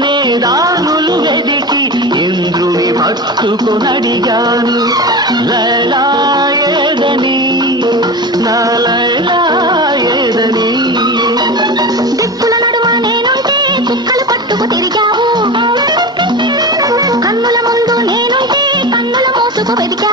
నేనే దారులు వెదికి ఇంద్రుని పట్టుకొనడిగాను లైలా ఏదని నా లైలా ఏదని దిక్కుల నడుమ నేనుంటే కుక్కలు పట్టుకు తిరిగావు కన్నుల ముందు నేనుంటే కన్నుల మోసుకు వెదికా